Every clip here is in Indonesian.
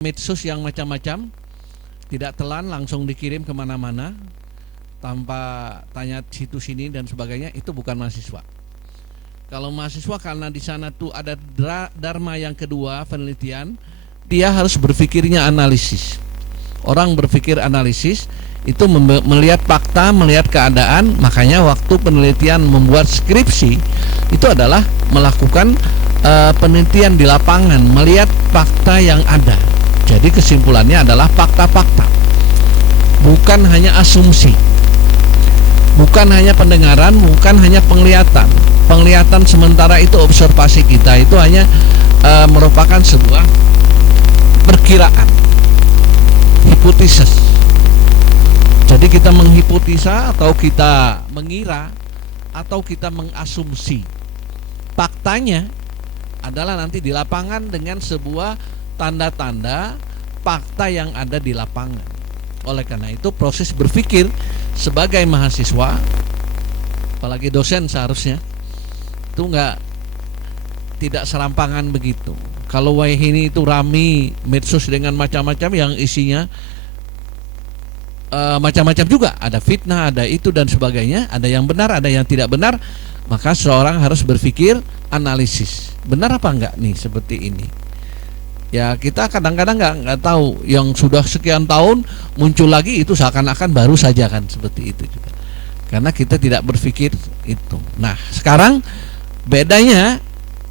medsos yang macam-macam, tidak telan langsung dikirim kemana-mana tanpa tanya situ sini dan sebagainya, itu bukan mahasiswa. Kalau mahasiswa karena di sana tuh ada dharma yang kedua, penelitian, dia harus berpikirnya analisis. Orang berpikir analisis itu melihat fakta, melihat keadaan. Makanya waktu penelitian membuat skripsi itu adalah melakukan penelitian di lapangan, melihat fakta yang ada. Jadi kesimpulannya adalah fakta-fakta, bukan hanya asumsi, bukan hanya pendengaran, bukan hanya penglihatan. Penglihatan sementara itu, observasi kita itu hanya merupakan sebuah perkiraan, hipotesis. Jadi kita menghipotesa atau kita mengira atau kita mengasumsi. Faktanya adalah nanti di lapangan dengan sebuah tanda-tanda fakta yang ada di lapangan. Oleh karena itu proses berpikir sebagai mahasiswa, apalagi dosen seharusnya itu tidak serampangan begitu. Kalau ini itu rame medsos dengan macam-macam yang isinya macam-macam juga, ada fitnah, ada itu dan sebagainya, ada yang benar, ada yang tidak benar, maka seorang harus berpikir analisis, benar apa enggak nih seperti ini. Ya kita kadang-kadang nggak tahu, yang sudah sekian tahun muncul lagi itu seakan-akan baru saja kan, seperti itu juga. Karena kita tidak berpikir itu. Nah sekarang bedanya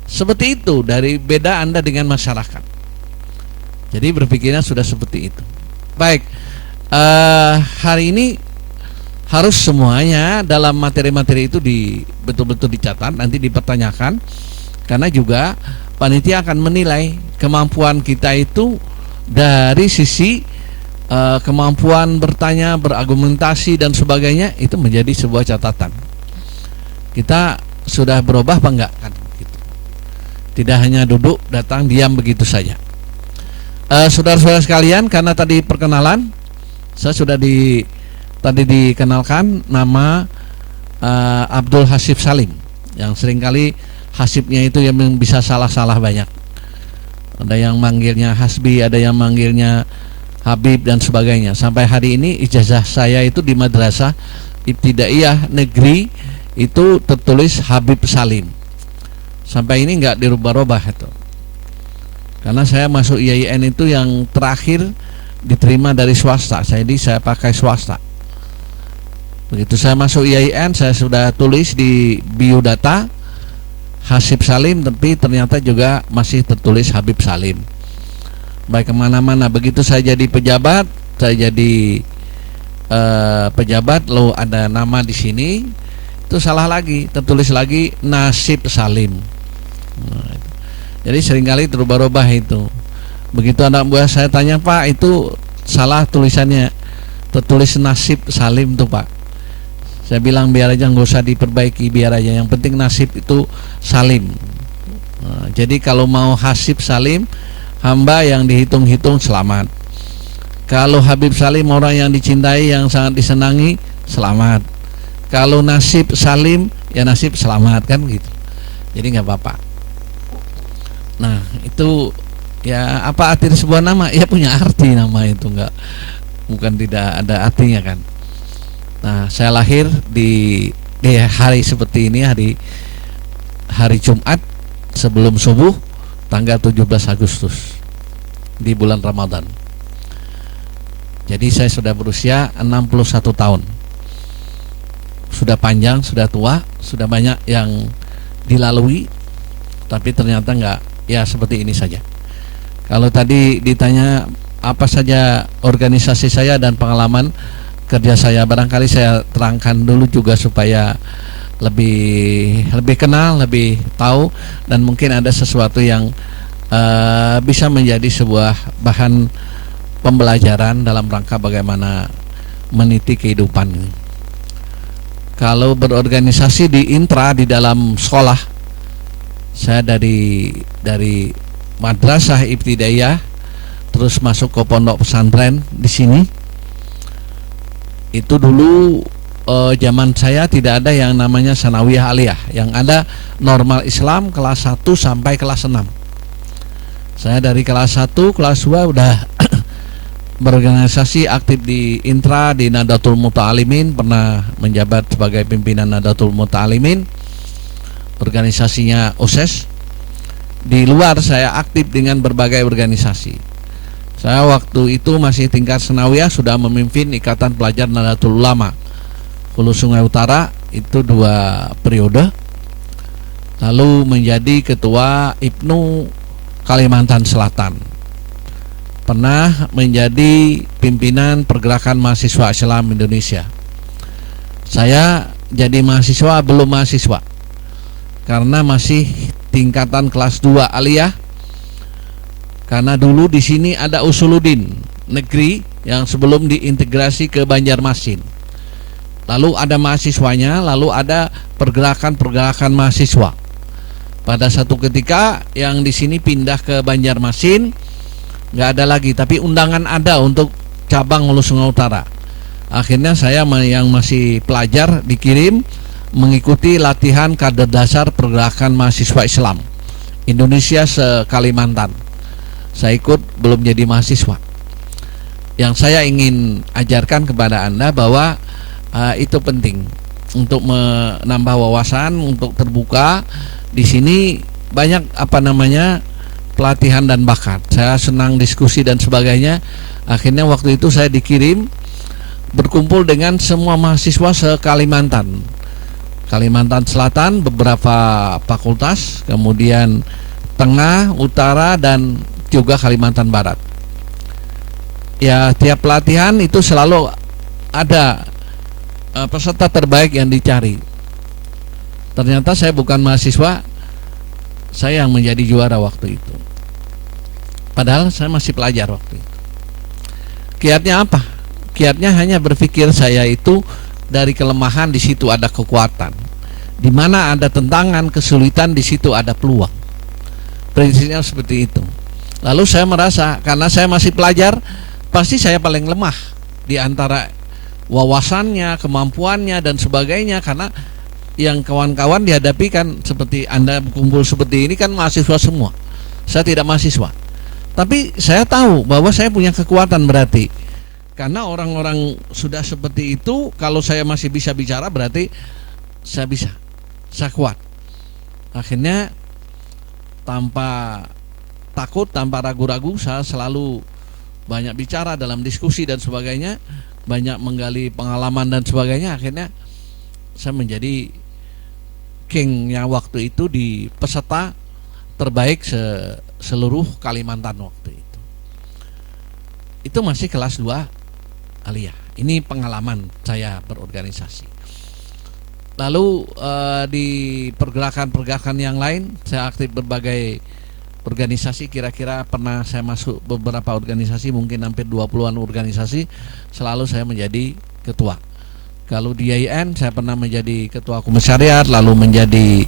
seperti itu, dari beda Anda dengan masyarakat. Jadi berpikirnya sudah seperti itu. Baik, hari ini harus semuanya dalam materi-materi itu betul-betul dicatat, nanti dipertanyakan, karena juga panitia akan menilai kemampuan kita itu dari sisi kemampuan bertanya, berargumentasi dan sebagainya, itu menjadi sebuah catatan. Kita sudah berubah apa enggak kan gitu. Tidak hanya duduk datang diam begitu saja. Saudara-saudara sekalian, karena tadi perkenalan saya sudah tadi dikenalkan nama Abdul Hasib Salim, yang seringkali hasibnya itu yang bisa salah-salah banyak. Ada yang manggilnya Hasbi, ada yang manggilnya Habib dan sebagainya. Sampai hari ini ijazah saya itu di Madrasah Ibtidaiyah Negeri itu tertulis Habib Salim. Sampai ini nggak dirubah-rubah itu. Karena saya masuk IAIN itu yang terakhir diterima dari swasta. Jadi saya pakai swasta. Begitu saya masuk IAIN, saya sudah tulis di biodata Hasib Salim, tapi ternyata juga masih tertulis Habib Salim. Baik kemana-mana. Begitu saya jadi pejabat, pejabat, lalu ada nama di sini, itu salah lagi, tertulis lagi Nasib Salim. Nah, jadi seringkali terubah-ubah itu. Begitu anak buah saya tanya, Pak itu salah tulisannya, tertulis Nasib Salim tuh Pak. Saya bilang biar aja, nggak usah diperbaiki, biar aja, yang penting nasib itu salim. Nah, jadi kalau mau Hasib Salim, hamba yang dihitung-hitung selamat. Kalau Habib Salim, orang yang dicintai, yang sangat disenangi, selamat. Kalau Nasib Salim, ya nasib selamat kan gitu. Jadi nggak apa-apa. Nah itu ya, apa arti sebuah nama? Ya punya arti nama itu, bukan tidak ada artinya kan. Nah, saya lahir di hari seperti ini, hari Jumat sebelum subuh, tanggal 17 Agustus di bulan Ramadan. Jadi saya sudah berusia 61 tahun. Sudah panjang, sudah tua, sudah banyak yang dilalui, tapi ternyata enggak, ya seperti ini saja. Kalau tadi ditanya apa saja organisasi saya dan pengalaman kerja saya, barangkali saya terangkan dulu juga supaya lebih kenal, lebih tahu, dan mungkin ada sesuatu yang bisa menjadi sebuah bahan pembelajaran dalam rangka bagaimana meniti kehidupan. Kalau berorganisasi di intra di dalam sekolah, saya dari Madrasah Ibtidaiyah terus masuk ke pondok pesantren di sini. Itu dulu zaman saya tidak ada yang namanya sanawiyah aliyah, yang ada normal Islam kelas 1 sampai kelas 6. Saya dari kelas 1, kelas 2 udah berorganisasi aktif di Intra, di Nahdlatul Muta'alimin, pernah menjabat sebagai pimpinan Nahdlatul Muta'alimin, organisasinya OSES. Di luar saya aktif dengan berbagai organisasi. Saya waktu itu masih tingkat senawiyah sudah memimpin Ikatan Pelajar Nahdlatul Ulama Hulu Sungai Utara, itu 2 periode. Lalu menjadi ketua IPNU Kalimantan Selatan. Pernah menjadi pimpinan Pergerakan Mahasiswa Islam Indonesia. Saya jadi mahasiswa belum mahasiswa, karena masih tingkatan kelas 2 aliyah. Karena dulu di sini ada Usuluddin negeri yang sebelum diintegrasi ke Banjarmasin. Lalu ada mahasiswanya, lalu ada pergerakan mahasiswa. Pada satu ketika yang di sini pindah ke Banjarmasin, nggak ada lagi, tapi undangan ada untuk cabang Hulu Sungai Utara. Akhirnya saya yang masih pelajar dikirim mengikuti latihan kader dasar Pergerakan Mahasiswa Islam Indonesia se-Kalimantan. Saya ikut belum jadi mahasiswa. Yang saya ingin ajarkan kepada Anda bahwa itu penting untuk menambah wawasan, untuk terbuka. Di sini banyak pelatihan dan bakat. Saya senang diskusi dan sebagainya. Akhirnya waktu itu saya dikirim berkumpul dengan semua mahasiswa se-Kalimantan. Kalimantan Selatan beberapa fakultas, kemudian Tengah, Utara, dan juga Kalimantan Barat. Ya, tiap pelatihan itu selalu ada peserta terbaik yang dicari. Ternyata saya bukan mahasiswa, saya yang menjadi juara waktu itu. Padahal saya masih pelajar waktu itu. Kiatnya apa? Kiatnya hanya berpikir saya itu dari kelemahan di situ ada kekuatan. Di mana ada tentangan, kesulitan, di situ ada peluang. Prinsipnya seperti itu. Lalu saya merasa karena saya masih pelajar, pasti saya paling lemah di antara wawasannya, kemampuannya dan sebagainya, karena yang kawan-kawan dihadapi kan seperti Anda kumpul seperti ini kan mahasiswa semua. Saya tidak mahasiswa. Tapi saya tahu bahwa saya punya kekuatan berarti. Karena orang-orang sudah seperti itu, kalau saya masih bisa bicara berarti saya bisa. Saya kuat. Akhirnya tanpa takut, tanpa ragu-ragu, saya selalu banyak bicara dalam diskusi dan sebagainya, banyak menggali pengalaman dan sebagainya. Akhirnya saya menjadi kingnya waktu itu di peserta terbaik seluruh Kalimantan waktu itu. Itu masih kelas 2 aliyah. Ini pengalaman saya berorganisasi. Lalu di pergerakan yang lain saya aktif berbagai organisasi. Kira-kira pernah saya masuk beberapa organisasi, mungkin hampir 20-an organisasi. Selalu saya menjadi ketua. Kalau di IAIN saya pernah menjadi ketua komisariat, lalu menjadi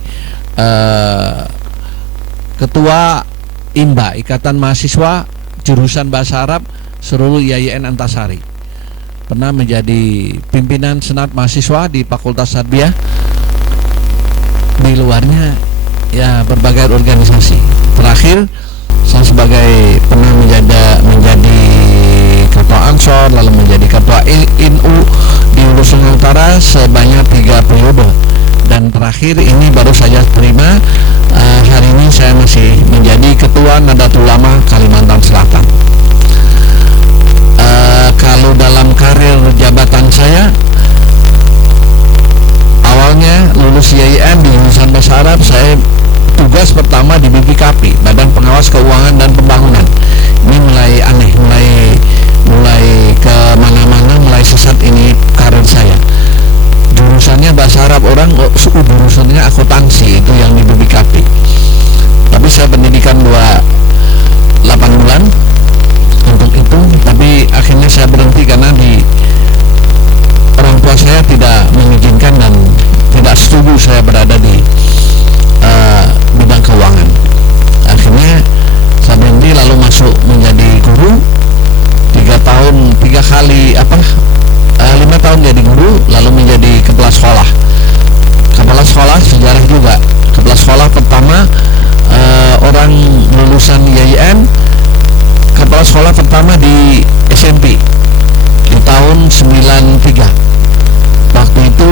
ketua IMBA, Ikatan Mahasiswa Jurusan Bahasa Arab seluruh IAIN Antasari. Pernah menjadi pimpinan Senat Mahasiswa di Fakultas Tarbiyah. Di luarnya ya berbagai organisasi. Terakhir saya pernah menjadi ketua Ansor, lalu menjadi ketua INU di Hulu Sungai Utara sebanyak 3 periode. Dan terakhir ini baru saja terima, hari ini saya masih menjadi ketua Nahdlatul Ulama Kalimantan Selatan. Kalau dalam karir jabatan saya, awalnya lulus IAIN di jurusan Bahasa Arab, saya tugas pertama di BPKP, Badan Pengawas Keuangan dan Pembangunan. Ini mulai aneh, mulai ke mana-mana, mulai sesat ini karir saya. Jurusannya Bahasa Arab, orang jurusannya akuntansi, itu yang di BPKP. Tapi saya pendidikan 8 bulan, di SMP di tahun 93. Waktu itu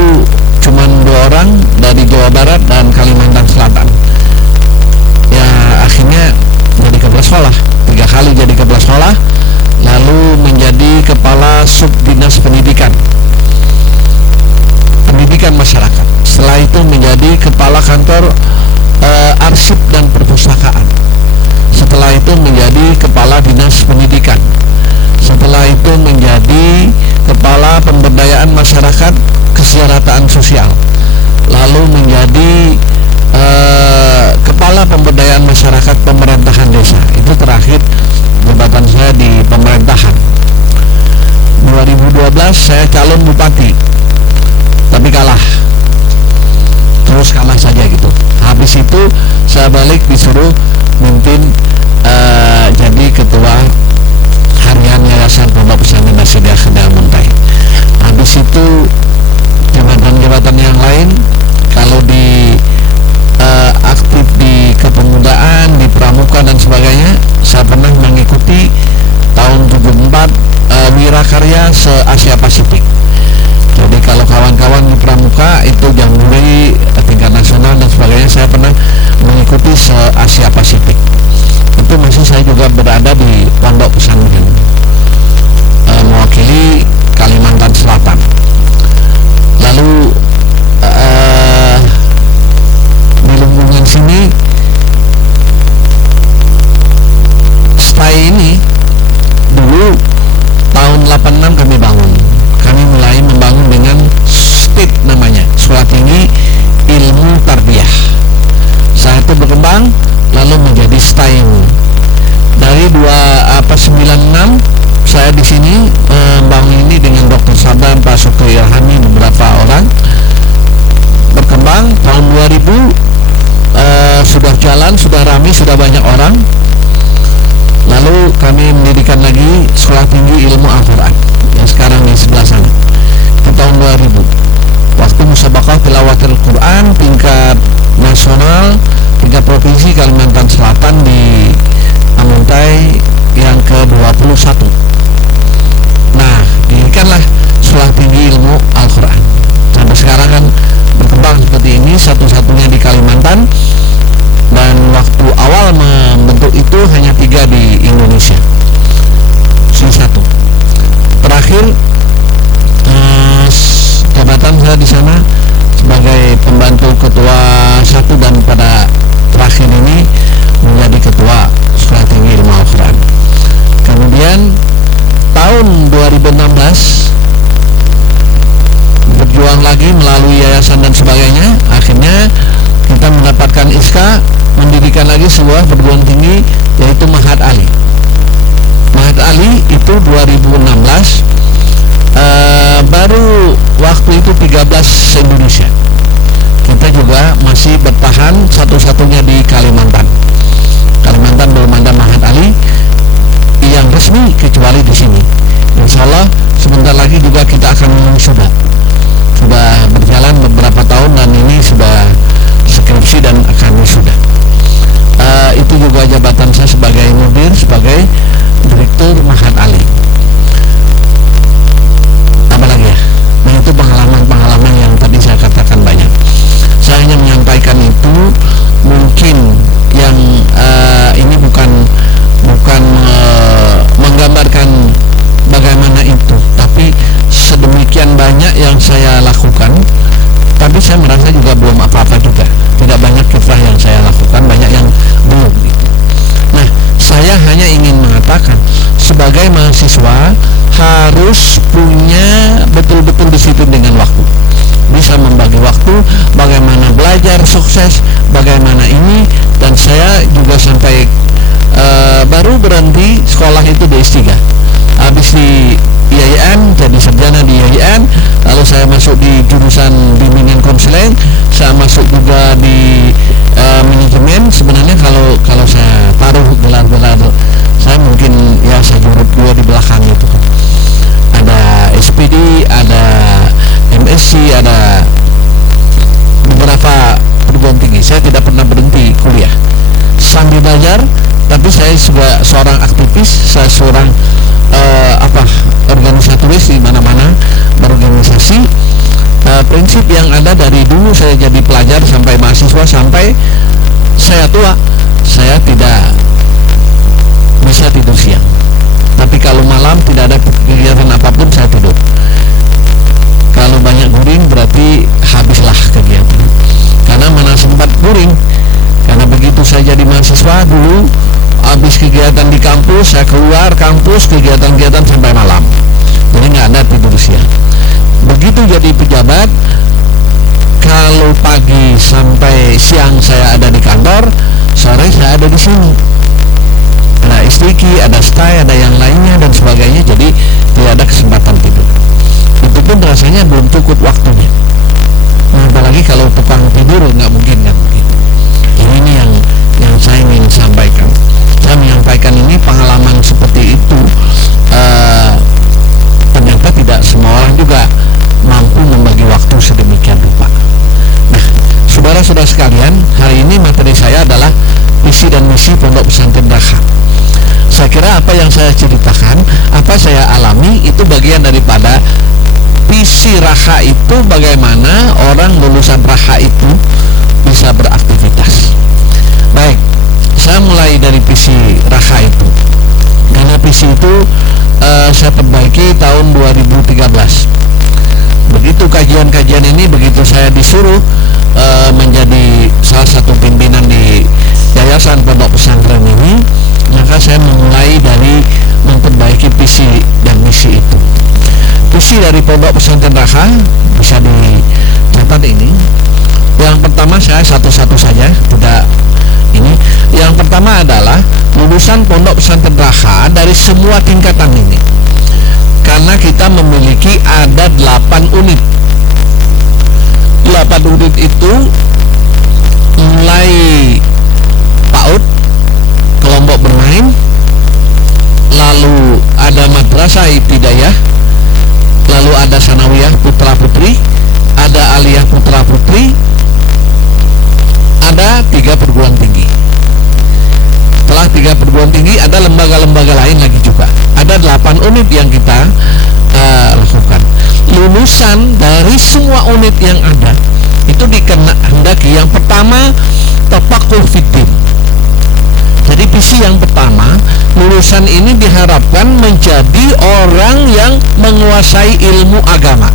cuma 2 orang dari Jawa Barat dan Kalimantan Selatan. Ya akhirnya jadi kepala sekolah, 3 kali jadi kepala sekolah, lalu menjadi kepala sub dinas pendidikan masyarakat. Setelah itu menjadi kepala kantor arsip dan perpustakaan. Setelah itu menjadi kepala dinas pendidikan. Setelah itu menjadi kepala pemberdayaan masyarakat kesejahteraan sosial. Lalu menjadi kepala pemberdayaan masyarakat pemerintahan desa. Itu terakhir jabatan saya di pemerintahan. 2012 saya calon bupati, tapi kalah. Terus kalah saja gitu. Habis itu saya balik disuruh mimpin jadi ketua harian Yayasan Pondok Pesantren Nasidah Khedal Muntai. Habis itu jabatan-jabatan yang lain, kalau di aktif di kepemudaan, di pramuka dan sebagainya, saya pernah mengikuti tahun 74 Wirakarya se-Asia Pasifik. Jadi kalau kawan-kawan di pramuka itu jamuri tingkat nasional dan sebagainya, saya pernah mengikuti se-Asia Pasifik. Itu masih saya juga berada di pondok pesantren, mewakili Kalimantan Selatan. Lalu di lingkungan sini, STAI ini dulu tahun 86 kami bangun. Kami mulai membangun dengan STIT namanya, Sekolah Tinggi Ilmu Tarbiyah. Saat itu berkembang lalu menjadi STAI. Dari 96 saya di sini membangun ini dengan Dr. Sadam, Pak Sukri Ilhami, beberapa orang. Berkembang tahun 2000 sudah jalan, sudah ramai, sudah banyak orang. Lalu kami mendirikan lagi Sekolah Tinggi Ilmu Al-Quran yang sekarang di sebelah sana. Itu tahun 2000. Waktu musabaqah tilawatil Quran tingkat nasional, tingkat provinsi Kalimantan Selatan di Muntai yang ke-21. Nah, didirikanlah Sekolah Tinggi Ilmu Al-Quran. Sampai sekarang kan berkembang seperti ini, satu-satunya di Kalimantan. Dan waktu awal membentuk itu hanya 3 di Indonesia, sini 1. Terakhir jabatan saya di sana sebagai pembantu ketua 1 dan pada terakhir ini menjadi ketua Sekolah Tinggi Ilmu Al-Quran. Kemudian tahun 2016 berjuang lagi melalui yayasan dan sebagainya, akhirnya kita mendapatkan ISKA mendirikan lagi sebuah perguruan tinggi, yaitu Mahat Ali. Mahat Ali itu 2016, baru waktu itu 13 se-Indonesia. Kita juga masih bertahan satu-satunya di Kalimantan. Kalimantan belum ada Mahat Ali yang resmi kecuali di sini. Insya Allah sebentar lagi juga kita akan sudah berjalan beberapa tahun dan ini sudah skripsi dan akan wisuda. Itu juga jabatan saya sebagai mudir, sebagai direktur Mahat Ali. Apalagi ya? Nah, itu pengalaman-pengalaman yang tadi saya katakan banyak. Saya hanya menyampaikan itu, mungkin yang ini bukan menggambarkan bagaimana itu, tapi sedemikian banyak yang saya lakukan. Tapi saya merasa juga belum apa-apa juga. Tidak banyak kiprah yang saya lakukan, banyak yang belum gitu. Nah, saya hanya ingin mengatakan sebagai mahasiswa harus punya betul-betul disiplin dengan waktu. Bisa membagi waktu, bagaimana belajar sukses, bagaimana ini. Dan saya juga sampai baru berhenti sekolah itu di S3. Habis di IAIN, jadi sarjana di IAIN, lalu saya masuk di jurusan bimbingan konseling, saya masuk juga di manajemen. Sebenarnya kalau saya taruh gelar-gelar saya mungkin ya saya jurut 2 di belakang itu. Ada SPD, ada MSc, ada beberapa perguruan tinggi. Saya tidak pernah berhenti kuliah sambil belajar, tapi saya juga seorang aktivis, saya seorang prinsip yang ada dari dulu saya jadi pelajar sampai mahasiswa sampai saya tua. Saya tidak bisa tidur siang, tapi kalau malam tidak ada kegiatan apapun saya tidur. Kalau banyak guring berarti habislah kegiatan, karena mana sempat guring. Karena begitu saya jadi mahasiswa dulu, habis kegiatan di kampus saya keluar kampus, kegiatan-kegiatan sampai malam, jadi nggak ada tidur siang. Begitu jadi pejabat, kalau pagi sampai siang saya ada di kantor, sore saya ada di sini. Ada istiki, ada stay, ada yang lainnya dan sebagainya, jadi tidak ada kesempatan tidur. Itu pun rasanya belum cukup waktunya. Nah, apalagi kalau tukang tidur nggak mungkin kan begitu. Ini yang saya ingin sampaikan. Saya menyampaikan ini pengalaman seperti itu. Ternyata tidak semua orang juga mampu membagi waktu sedemikian rupa. Nah, saudara-saudara sekalian, hari ini materi saya adalah visi dan misi Pondok Pesantren Raha. Saya kira apa yang saya ceritakan, apa saya alami, itu bagian daripada visi Raha itu, bagaimana orang lulusan Raha itu bisa beraktivitas. Baik, saya mulai dari visi Raha itu. Karena visi itu saya perbaiki tahun 2013. Begitu kajian-kajian ini, begitu saya disuruh menjadi salah satu pimpinan di Yayasan Pondok Pesantren ini, maka saya memulai dari memperbaiki visi dan misi itu. Visi dari Pondok Pesantren Raha bisa dicatat ini. Yang pertama, saya satu-satu saja, tidak ini. Yang pertama adalah lulusan Pondok Pesantren Raha dari semua tingkatan ini. Karena kita memiliki ada 8 unit. 8 unit itu mulai PAUD, kelompok bermain, lalu ada madrasah ibtidaiyah, lalu ada sanawiyah putra putri, ada aliyah putra putri, ada 3 perguruan tinggi. Setelah 3 perguruan tinggi ada lembaga-lembaga lain lagi juga. Ada 8 unit yang kita lakukan. Lulusan dari semua unit yang ada itu dikehendaki yang pertama tafaqquh fiddin. Jadi visi yang pertama, lulusan ini diharapkan menjadi orang yang menguasai ilmu agama.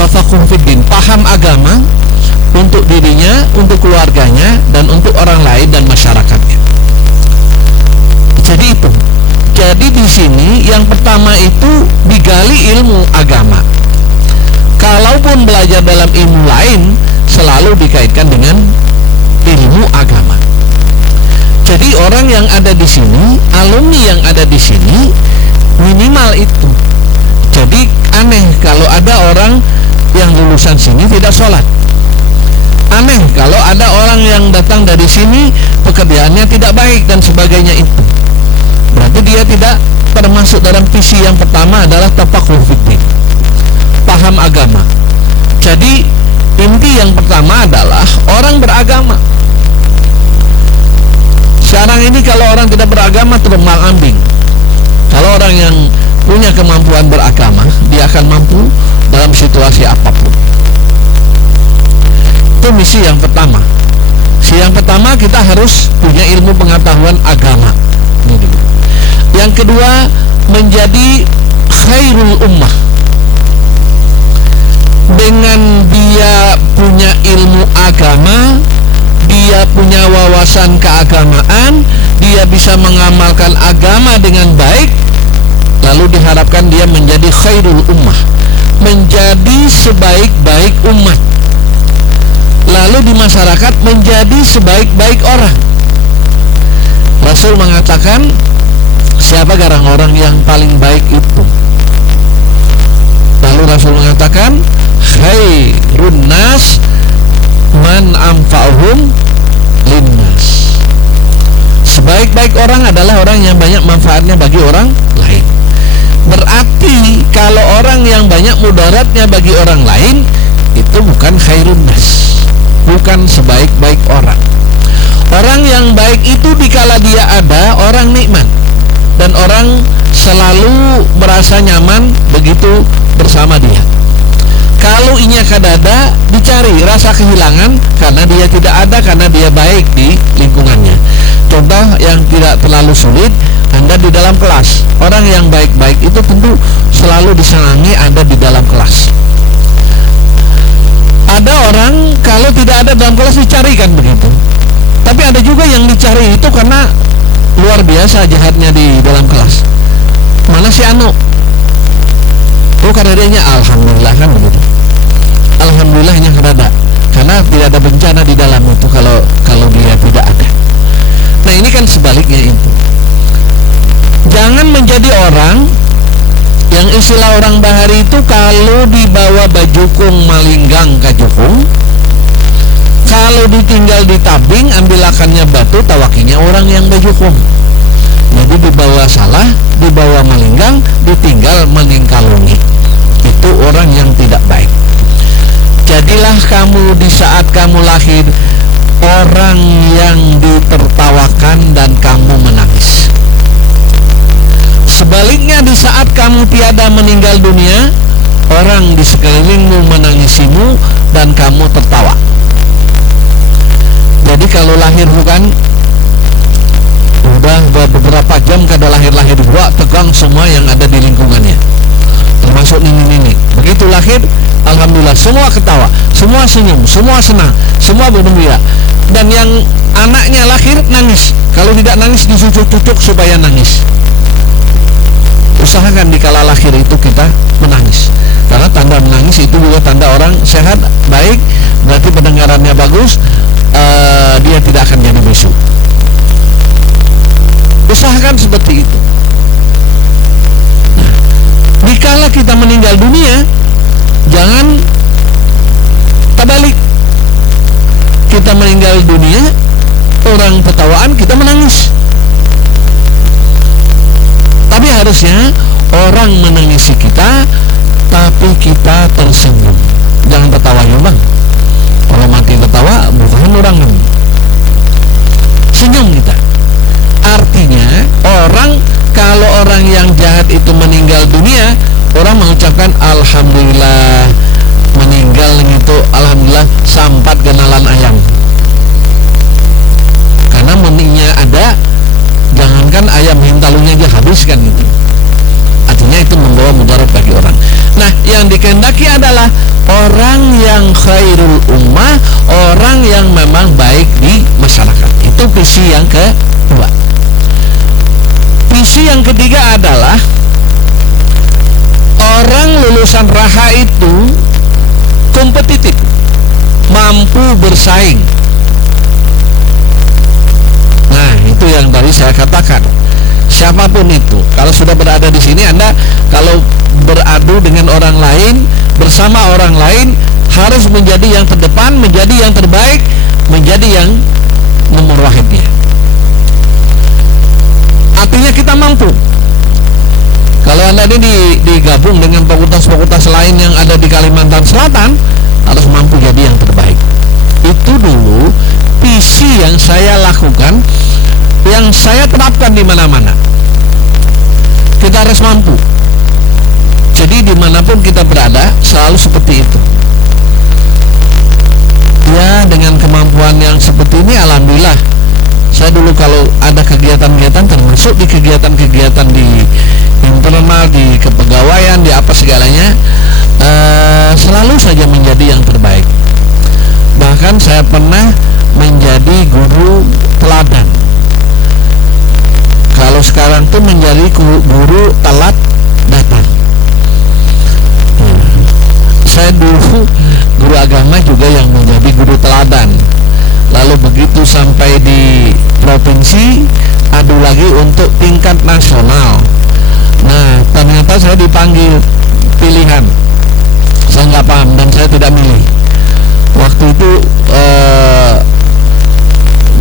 Tafaqquh fiddin, paham agama untuk dirinya, untuk keluarganya, dan untuk orang lain dan masyarakatnya. Jadi itu. Jadi di sini yang pertama itu digali ilmu agama. Kalaupun belajar dalam ilmu lain, selalu dikaitkan dengan ilmu agama. Jadi orang yang ada di sini, alumni yang ada di sini, minimal itu. Jadi aneh kalau ada orang yang lulusan sini tidak sholat. Aneh kalau ada orang yang datang dari sini pekerjaannya tidak baik dan sebagainya itu. Berarti dia tidak termasuk dalam visi yang pertama adalah tafaqquh fiddin, paham agama. Jadi inti yang pertama adalah orang beragama. Sekarang ini kalau orang tidak beragama terombang-ambing. Kalau orang yang punya kemampuan beragama, dia akan mampu dalam situasi apapun. Itu misi yang pertama. Misi yang pertama, kita harus punya ilmu pengetahuan agama. Yang kedua, menjadi khairul ummah. Dengan dia punya ilmu agama, dia punya wawasan keagamaan, dia bisa mengamalkan agama dengan baik, lalu diharapkan dia menjadi khairul ummah, menjadi sebaik-baik umat, lalu di masyarakat menjadi sebaik-baik orang. Rasul mengatakan, siapa garang orang yang paling baik itu? Lalu Rasul mengatakan, khairun nas man amfa'uhum linnas. Sebaik-baik orang adalah orang yang banyak manfaatnya bagi orang lain. Berarti kalau orang yang banyak mudaratnya bagi orang lain, itu bukan khairun nas, bukan sebaik-baik orang. Orang yang baik itu dikala dia ada, orang nikmat, dan orang selalu merasa nyaman begitu bersama dia. Kalau dada dicari, rasa kehilangan karena dia tidak ada, karena dia baik di lingkungannya. Contoh yang tidak terlalu sulit, Anda di dalam kelas, orang yang baik-baik itu tentu selalu disenangi ada di dalam kelas. Ada orang kalau tidak ada dalam kelas dicarikan begitu. Tapi ada juga yang dicari itu karena luar biasa jahatnya di dalam kelas. Mana si Anu? Oh, karena dia alhamdulillah kan begitu. Alhamdulillahnya karena tidak ada bencana di dalam itu kalau dia tidak ada. Nah, ini kan sebaliknya itu. Jangan menjadi orang yang istilah orang bahari itu kalau dibawa bajukung malinggang kajukung, kalau ditinggal di tabing ambilakannya batu tawakinya orang yang bajukung. Jadi dibawa salah, dibawa malinggang, ditinggal meningkalungi. Itu orang yang tidak baik. Jadilah kamu di saat kamu lahir orang yang ditertawakan dan kamu menangis. Sebaliknya di saat kamu tiada meninggal dunia, orang di sekelilingmu menangisimu dan kamu tertawa. Jadi kalau lahir bukan udah beberapa jam kada lahir-lahir gua tegang semua yang ada di lingkungannya, termasuk nini-nini. Begitu lahir, alhamdulillah semua ketawa, semua senyum, semua senang, semua bergembira. Dan yang anaknya lahir nangis, kalau tidak nangis dicucuk-cucuk supaya nangis. Usahakan dikala lahir itu kita menangis, karena tanda menangis itu juga tanda orang sehat, baik, berarti pendengarannya bagus, dia tidak akan jadi bisu. Usahakan seperti itu. Nah, dikala kita meninggal dunia, jangan terbalik. Kita meninggal dunia, orang tertawaan, kita menangis. Tapi harusnya orang menangisi kita, tapi kita tersenyum. Jangan tertawa ya bang. Kalau mati tertawa, bukan orang. Senyum kita. Artinya kalau orang yang jahat itu meninggal dunia, orang mengucapkan alhamdulillah, meninggal itu alhamdulillah sampat kenalan ayam. Karena meningnya ada, jangankan ayam hintalunya aja habiskan itu. Artinya itu membawa mudarat bagi orang. Nah, yang dikehendaki adalah orang yang khairul ummah, orang yang memang baik di masyarakat. Itu visi yang kedua. Visi yang ketiga adalah orang lulusan Raha itu kompetitif, mampu bersaing. Nah, itu yang tadi saya katakan. Siapapun itu, kalau sudah berada di sini, Anda kalau beradu dengan orang lain, bersama orang lain, harus menjadi yang terdepan, menjadi yang terbaik, menjadi yang nomor wahidnya. Artinya kita mampu. Kalau Anda ini digabung dengan fakultas-fakultas lain yang ada di Kalimantan Selatan, harus mampu jadi yang terbaik. Itu dulu visi yang saya lakukan, yang saya terapkan di mana-mana. Kita harus mampu. Jadi dimanapun kita berada, selalu seperti itu. Ya, dengan kemampuan yang seperti ini, alhamdulillah. Saya dulu kalau ada kegiatan-kegiatan, termasuk di kegiatan-kegiatan di internal, di kepegawaian, di apa segalanya, selalu saja menjadi yang terbaik. Bahkan saya pernah menjadi guru teladan. Kalau sekarang tuh menjadi guru telat datang. Saya dulu guru agama juga yang menjadi guru teladan. Lalu begitu sampai di provinsi, adu lagi untuk tingkat nasional. Nah, ternyata saya dipanggil pilihan. Saya nggak paham dan saya tidak milih. Waktu itu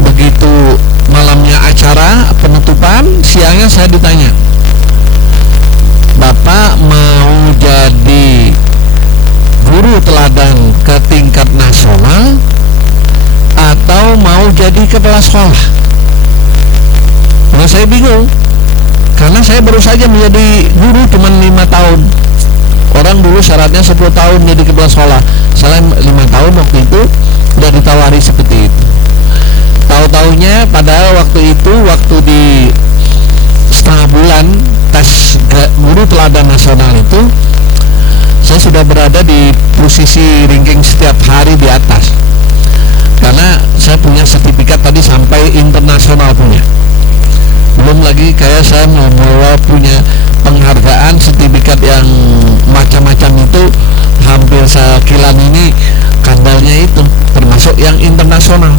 begitu malamnya acara penutupan, siangnya saya ditanya, Bapak mau jadi guru teladan ke tingkat nasional atau mau jadi kepala sekolah? Nah, saya bingung, karena saya baru saja menjadi guru cuma 5 tahun. Orang dulu syaratnya 10 tahun jadi kepala sekolah, saya 5 tahun waktu itu udah ditawari seperti itu. Tahu-taunya padahal waktu itu, waktu di setengah bulan tes guru teladan nasional itu, saya sudah berada di posisi ranking setiap hari di atas, karena saya punya sertifikat tadi sampai internasional punya. Belum lagi kayak saya mau punya penghargaan sertifikat yang macam-macam itu, hampir sekilan ini kandalnya itu termasuk yang internasional.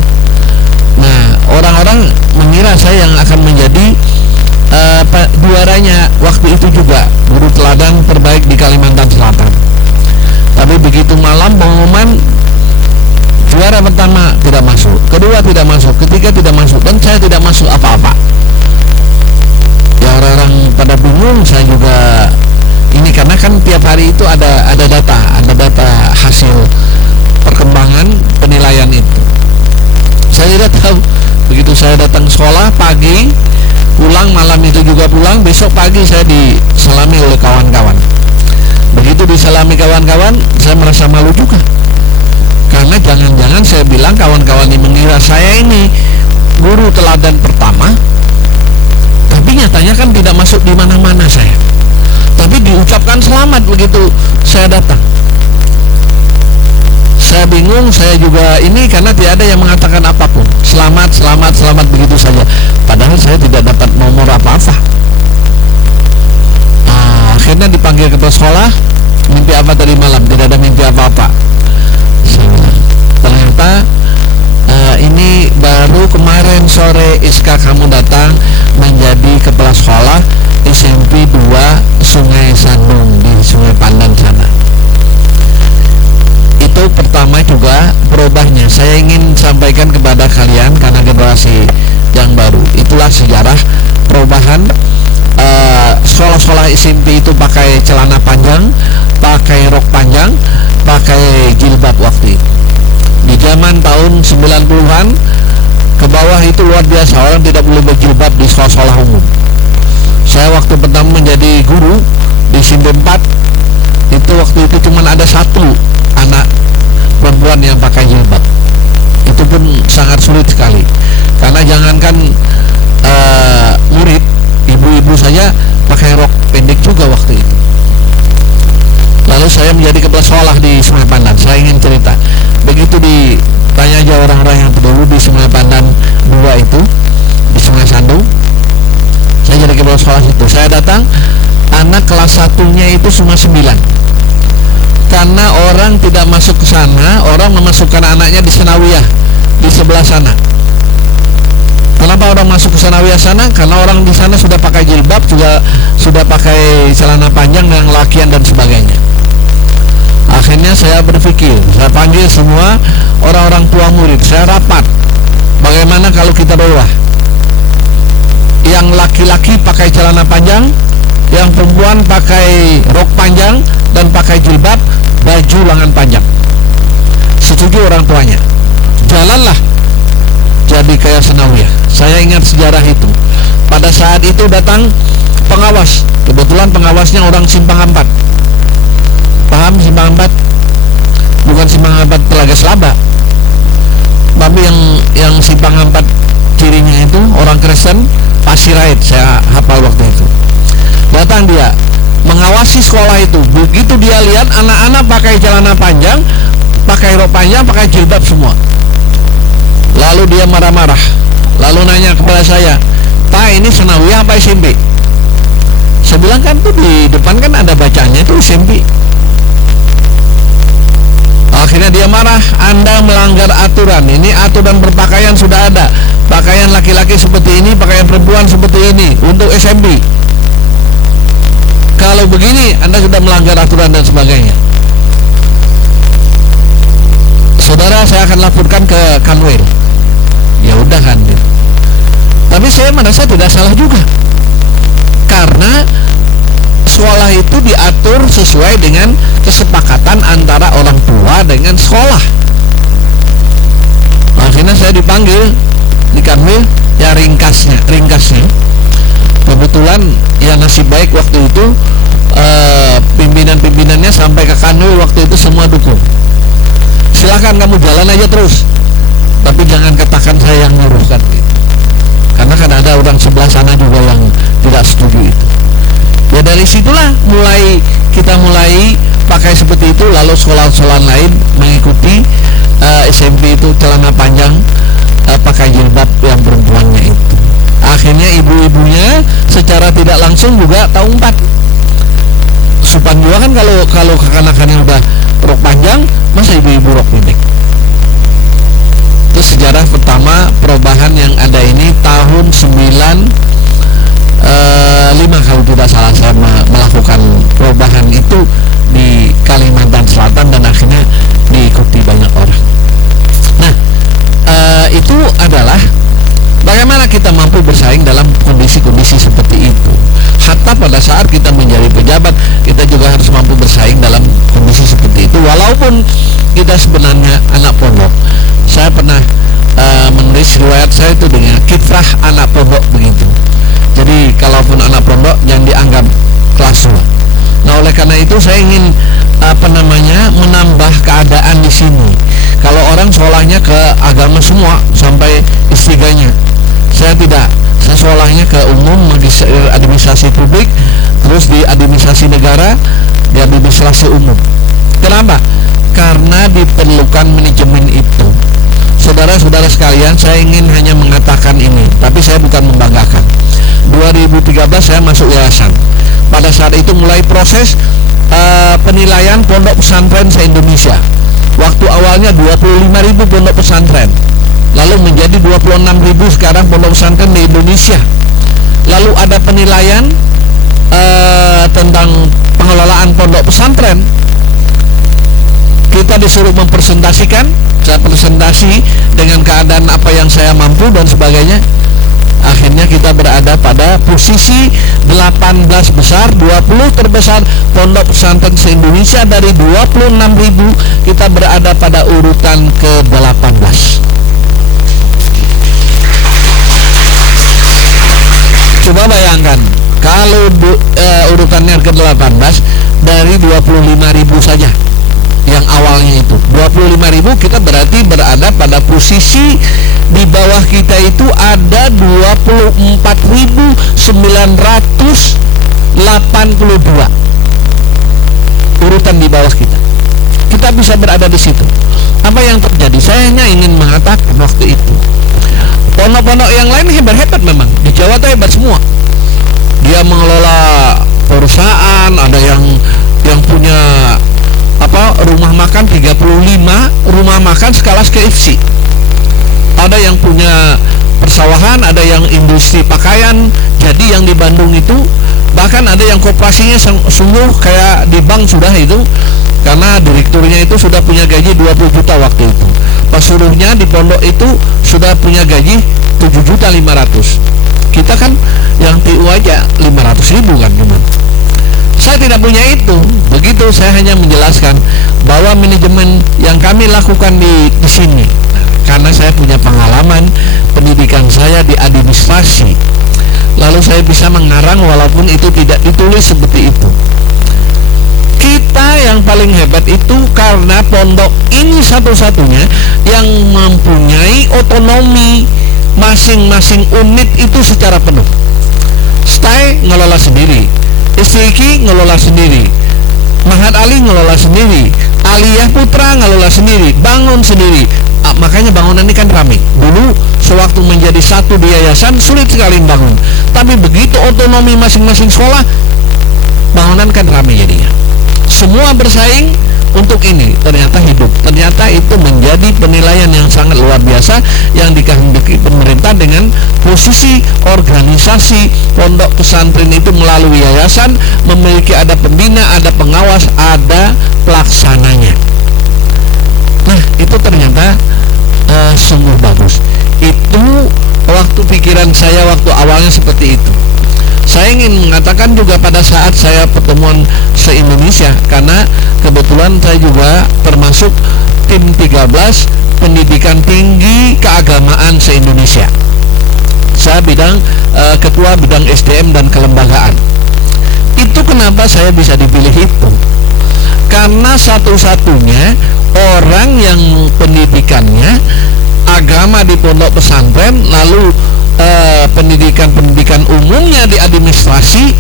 Nah, orang-orang mengira saya yang akan menjadi juaranya waktu itu juga, guru teladan terbaik di Kalimantan Selatan. Tapi begitu malam pengumuman, juara pertama tidak masuk, kedua tidak masuk, ketiga tidak masuk, dan saya tidak masuk apa-apa. Ya, orang-orang pada bingung, saya juga ini karena kan tiap hari itu ada data hasil perkembangan penilaian itu. Saya tidak tahu. Begitu saya datang sekolah pagi, pulang malam itu juga pulang, besok pagi saya diselami oleh kawan-kawan. Begitu diselami kawan-kawan, saya merasa malu juga, karena jangan-jangan saya bilang kawan-kawan ini mengira saya ini guru teladan pertama, tapi nyatanya kan tidak masuk di mana-mana saya. Tapi diucapkan selamat begitu saya datang. Saya bingung, saya juga ini karena tidak ada yang mengatakan apapun. Selamat begitu saja. Padahal saya tidak dapat nomor apa-apa. Akhirnya dipanggil kepala sekolah, mimpi apa tadi malam? Tidak ada mimpi apa-apa. Ternyata ini baru kemarin sore Iska kamu datang menjadi kepala sekolah SMP 2 Sungai Sandung di Sungai Pandan sana. Itu pertama juga perubahannya. Saya ingin sampaikan kepada kalian karena generasi yang baru. Itulah sejarah perubahan. Sekolah-sekolah SMP itu pakai celana panjang, pakai rok panjang, pakai jilbab waktu itu. Di zaman tahun 90-an ke bawah itu luar biasa, orang tidak boleh berjilbab di sekolah-sekolah umum. Saya waktu pertama menjadi guru di SMP 4 itu, waktu itu cuma ada satu anak perempuan yang pakai jilbab. Itu pun sangat sulit sekali, karena jangankan murid, ibu-ibu saja pakai rok pendek juga waktu itu. Lalu saya menjadi kepala sekolah di Sungai Pandan. Saya ingin cerita, begitu ditanya aja orang-orang yang terdahulu di Sungai Pandan 2 itu, di Sungai Sandung, saya jadi kepala sekolah itu. Saya datang, anak kelas 1-nya itu cuma 9. Karena orang tidak masuk ke sana, orang memasukkan anaknya di Senawiyah di sebelah sana. Kenapa orang masuk ke Senawiyah sana? Karena orang di sana sudah pakai jilbab, juga sudah pakai celana panjang yang lakian dan sebagainya. Akhirnya saya berpikir, saya panggil semua orang-orang tua murid, saya rapat. Bagaimana kalau kita doa? Yang laki-laki pakai celana panjang, yang perempuan pakai rok panjang dan pakai jilbab, baju lengan panjang. Setuju orang tuanya, jalanlah jadi kayak Senawiyah. Saya ingat sejarah itu. Pada saat itu datang pengawas, kebetulan pengawasnya orang Simpang 4. Paham Simpang 4? Bukan Simpang 4 Telaga Selaba, tapi yang Simpang 4 cirinya itu orang Kristen, Pasirait, saya hafal waktu itu. Datang dia mengawasi sekolah itu. Begitu dia lihat anak-anak pakai celana panjang, pakai rok panjang, pakai jilbab semua, lalu dia marah-marah, lalu nanya kepada saya, "Pak, ini Senawiyah apa SMP?" Saya bilang, kan tuh di depan kan ada bacanya itu SMP. Akhirnya dia marah, "Anda melanggar aturan. Ini aturan berpakaian sudah ada. Pakaian laki-laki seperti ini, pakaian perempuan seperti ini untuk SMP. Kalau begini Anda sudah melanggar aturan dan sebagainya." Saudara, saya akan laporkan ke Kanwil. Ya udah kan. Tapi saya merasa tidak salah juga, karena sekolah itu diatur sesuai dengan kesepakatan antara orang tua dengan sekolah. Akhirnya saya dipanggil di Kanwil, ya ringkasnya. Kebetulan ya nasib baik waktu itu pimpinan-pimpinannya silahkan kamu jalan aja terus, tapi jangan katakan saya yang nyuruh kan gitu. Karena kan ada orang sebelah sana juga yang tidak setuju itu. Ya dari situlah kita mulai pakai seperti itu, lalu sholat lain mengikuti SMP itu celana panjang, pakai jilbab yang perempuannya itu. Akhirnya ibu-ibunya secara tidak langsung juga tahu 4. Supan juga kan kalau kekanak-kanaknya udah rok panjang, masa ibu-ibu rok pendek. Itu sejarah pertama perubahan yang ada ini tahun 95 kalau tidak salah, saya melakukan perubahan itu di Kalimantan Selatan dan akhirnya diikuti banyak orang. Nah, itu adalah bagaimana kita mampu bersaing dalam kondisi-kondisi seperti itu. Hatta pada saat kita menjadi pejabat, kita juga harus mampu bersaing dalam kondisi seperti itu. Walaupun kita sebenarnya anak pondok. Saya pernah menulis riwayat saya itu dengan kiprah anak pondok begitu. Jadi kalaupun anak pondok jangan dianggap kelas. Nah, oleh karena itu saya ingin menambah keadaan di sini. Kalau orang sekolahnya ke agama semua sampai S3-nya, saya tidak. Saya sekolahnya ke umum, administrasi publik, terus di administrasi negara, di administrasi umum. Kenapa? Karena diperlukan manajemen itu. Saudara-saudara sekalian, saya ingin hanya mengatakan ini, tapi saya bukan membanggakan. 2013 saya masuk yayasan. Pada saat itu mulai proses penilaian pondok pesantren se-Indonesia. Waktu awalnya 25.000 pondok pesantren, lalu menjadi 26.000 sekarang pondok pesantren di Indonesia. Lalu ada penilaian tentang pengelolaan pondok pesantren. Kita disuruh mempresentasikan, saya presentasi dengan keadaan apa yang saya mampu dan sebagainya. Akhirnya kita berada pada posisi 18 besar, 20 terbesar pondok pesantren se-Indonesia. Dari 26.000 kita berada pada urutan ke-18. Coba bayangkan kalau urutannya ke-18 dari 25.000 saja yang awalnya itu 25.000, kita berarti berada pada posisi di bawah kita itu ada 24.982 urutan di bawah kita. Kita bisa berada di situ. Apa yang terjadi? Saya hanya ingin mengatakan waktu itu pondok-pondok yang lain hebat-hebat, memang di Jawa itu hebat semua. Dia mengelola perusahaan, ada yang punya rumah makan 35 rumah makan skala KFC. Ada yang punya persawahan, ada yang industri pakaian. Jadi yang di Bandung itu bahkan ada yang koperasinya sungguh kayak di bank sudah itu, karena direkturnya itu sudah punya gaji 20 juta waktu itu. Pas suruhnya di pondok itu sudah punya gaji 7.500.000. Kita kan yang TU aja 500.000 kan cuma. Saya tidak punya itu. Begitu, saya hanya menjelaskan bahwa manajemen yang kami lakukan di sini, karena saya punya pengalaman pendidikan saya di administrasi, lalu saya bisa mengarang walaupun itu tidak ditulis seperti itu. Kita yang paling hebat itu karena pondok ini satu-satunya yang mempunyai otonomi masing-masing unit itu secara penuh. Stai ngelola sendiri, Istiqi ngelola sendiri, Mahat Ali ngelola sendiri, Aliyah Putra ngelola sendiri, bangun sendiri. Makanya bangunan ini kan ramai. Dulu sewaktu menjadi satu di yayasan sulit sekali bangun, tapi begitu otonomi masing-masing sekolah, bangunan kan ramai jadinya. Semua bersaing untuk ini, ternyata hidup. Ternyata itu menjadi penilaian yang sangat luar biasa yang dikehendaki pemerintah dengan posisi organisasi pondok pesantren itu melalui yayasan, memiliki ada pembina, ada pengawas, ada pelaksananya. Nah, itu ternyata sungguh bagus. Itu waktu pikiran saya waktu awalnya seperti itu. Saya ingin mengatakan juga pada saat saya pertemuan se-Indonesia, karena kebetulan saya juga termasuk tim 13 pendidikan tinggi keagamaan se-Indonesia. Saya ketua bidang SDM dan kelembagaan. Itu kenapa saya bisa dipilih itu. karena satu-satunya orang yang pendidikannya agama di pondok pesantren, lalu pendidikan umumnya di administrasi,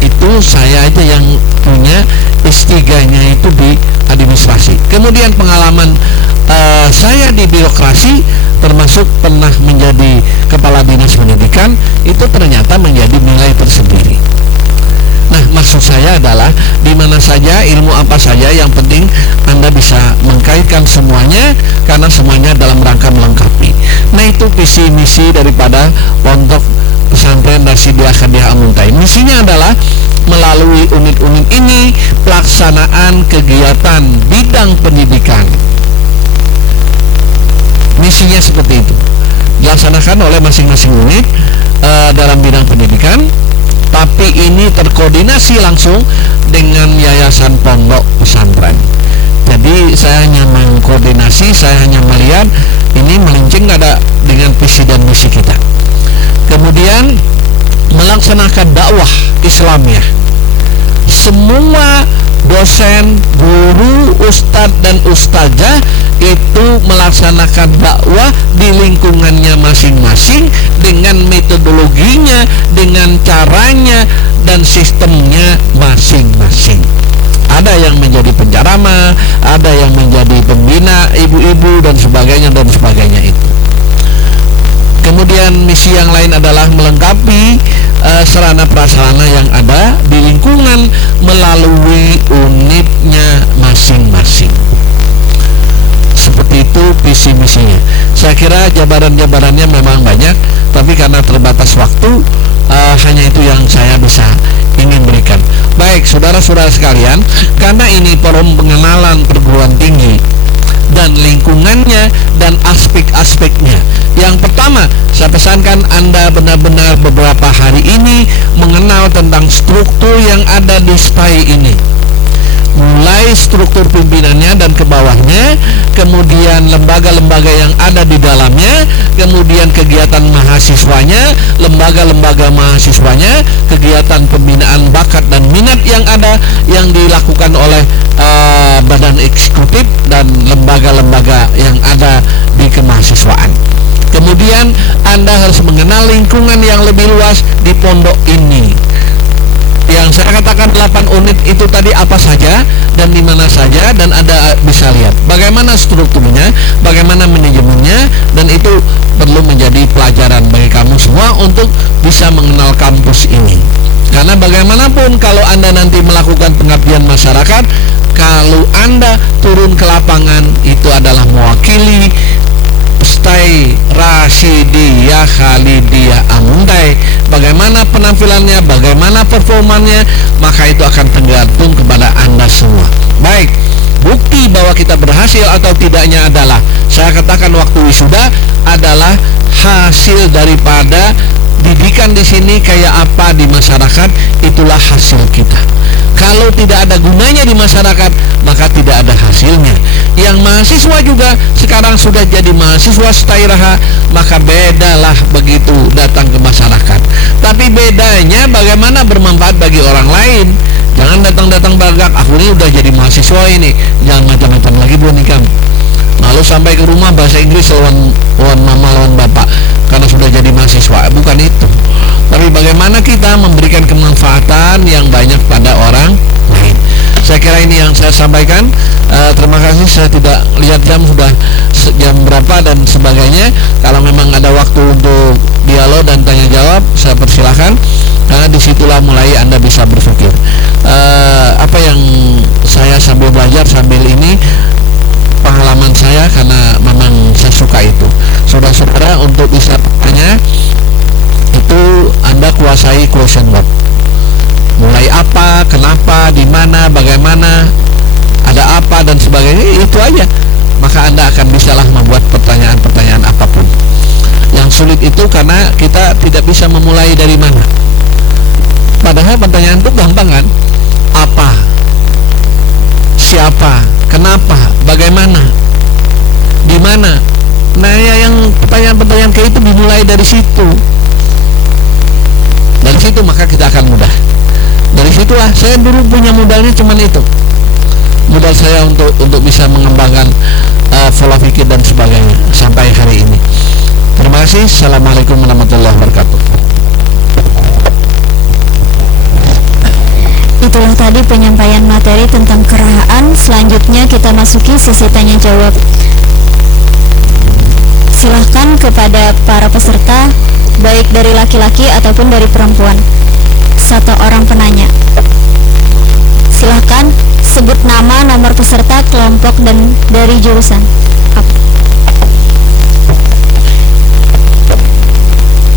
itu saya aja yang punya S3-nya itu di administrasi. Kemudian pengalaman saya di birokrasi, termasuk pernah menjadi kepala dinas pendidikan, itu ternyata menjadi nilai tersendiri. Nah, maksud saya adalah di mana saja, ilmu apa saja, yang penting Anda bisa mengkaitkan semuanya, karena semuanya dalam rangka melengkapi. Nah, itu visi misi daripada Pondok Pesantren Rasyidiyah Khadijah Al-Muntahin. Misinya adalah melalui unit-unit ini pelaksanaan kegiatan bidang pendidikan. Misinya seperti itu, dilaksanakan oleh masing-masing unit dalam bidang pendidikan, tapi ini terkoordinasi langsung dengan Yayasan Pondok Pesantren. Jadi saya hanya mengkoordinasi, saya hanya melihat ini melincing ada dengan visi dan misi kita. Kemudian melaksanakan dakwah Islamiyah. Semua dosen, guru, ustadz dan ustazah itu melaksanakan dakwah di lingkungannya masing-masing dengan metodologinya, dengan caranya dan sistemnya masing-masing. Ada yang menjadi penceramah, ada yang menjadi pembina ibu-ibu dan sebagainya itu. Kemudian misi yang lain adalah melengkapi sarana prasarana yang ada di lingkungan melalui unitnya masing-masing. Seperti itu visi misinya. Saya kira jabaran-jabarannya memang banyak, tapi karena terbatas waktu, hanya itu yang saya bisa ingin berikan. Baik, saudara-saudara sekalian, karena ini forum pengenalan perguruan tinggi dan lingkungannya dan aspek-aspeknya. Yang pertama, saya pesankan Anda benar-benar beberapa hari ini mengenal tentang struktur yang ada di SPAI ini. Mulai struktur pimpinannya dan ke bawahnya, kemudian lembaga-lembaga yang ada di dalamnya, kemudian kegiatan mahasiswanya, lembaga-lembaga mahasiswanya, kegiatan pembinaan bakat dan minat yang ada, yang dilakukan oleh badan eksekutif dan lembaga-lembaga yang ada di kemahasiswaan. Kemudian Anda harus mengenal lingkungan yang lebih luas di pondok ini. Yang saya katakan 8 unit itu tadi apa saja dan di mana saja, dan Anda bisa lihat bagaimana strukturnya, bagaimana manajemennya, dan itu perlu menjadi pelajaran bagi kamu semua untuk bisa mengenal kampus ini. Karena bagaimanapun kalau Anda nanti melakukan pengabdian masyarakat, kalau Anda turun ke lapangan, itu adalah mewakili STAI Rasyidiyah Khadijah Al-Muntahin. Bagaimana penampilannya, bagaimana performanya, maka itu akan tergantung kepada Anda semua. Baik, bukti bahwa kita berhasil atau tidaknya adalah, saya katakan waktu wisuda adalah hasil daripada didikan di sini kayak apa di masyarakat, itulah hasil kita. Kalau tidak ada gunanya di masyarakat, maka tidak ada hasilnya. Yang mahasiswa juga sekarang sudah jadi mahasiswa STAI Raha, maka bedalah begitu datang ke masyarakat. Tapi bedanya bagaimana bermanfaat bagi orang lain. Jangan datang-datang bagak, aku ini udah jadi mahasiswa ini, jangan macam-macam lagi buat nikah. Lalu sampai ke rumah bahasa Inggris lawan mama lawan bapak karena sudah jadi mahasiswa. Bukan itu. Tapi bagaimana kita memberikan kemanfaatan yang banyak pada orang lain. Saya kira ini yang saya sampaikan. Terima kasih. Saya tidak lihat jam, sudah jam berapa dan sebagainya. Kalau memang ada waktu untuk dialog dan tanya jawab, saya persilahkan. Karena disitulah mulai Anda bisa berpikir. Apa yang saya sambil belajar sambil ini, pengalaman saya karena memang saya suka itu. Saudara-saudara, untuk bisa tanya itu Anda kuasai question word. Mulai apa, kenapa, di mana, bagaimana, ada apa dan sebagainya, itu aja. Maka Anda akan bisalah membuat pertanyaan-pertanyaan apapun. Yang sulit itu karena kita tidak bisa memulai dari mana. Padahal pertanyaan itu gampang kan? Apa? Siapa? Kenapa? Bagaimana? Di mana? Nah, yang pertanyaan-pertanyaan kayak itu dimulai dari situ. Dari situ maka kita akan mudah. Dari situlah saya dulu punya modalnya cuman itu. modal saya untuk bisa mengembangkan pola pikir dan sebagainya sampai hari ini. Terima kasih. Assalamualaikum warahmatullahi wabarakatuh. Itulah tadi penyampaian materi tentang kerahaan. Selanjutnya kita masuki sesi tanya jawab. Silahkan kepada para peserta, baik dari laki-laki ataupun dari perempuan. Satu orang penanya. Silahkan sebut nama, nomor peserta, kelompok, dan dari jurusan.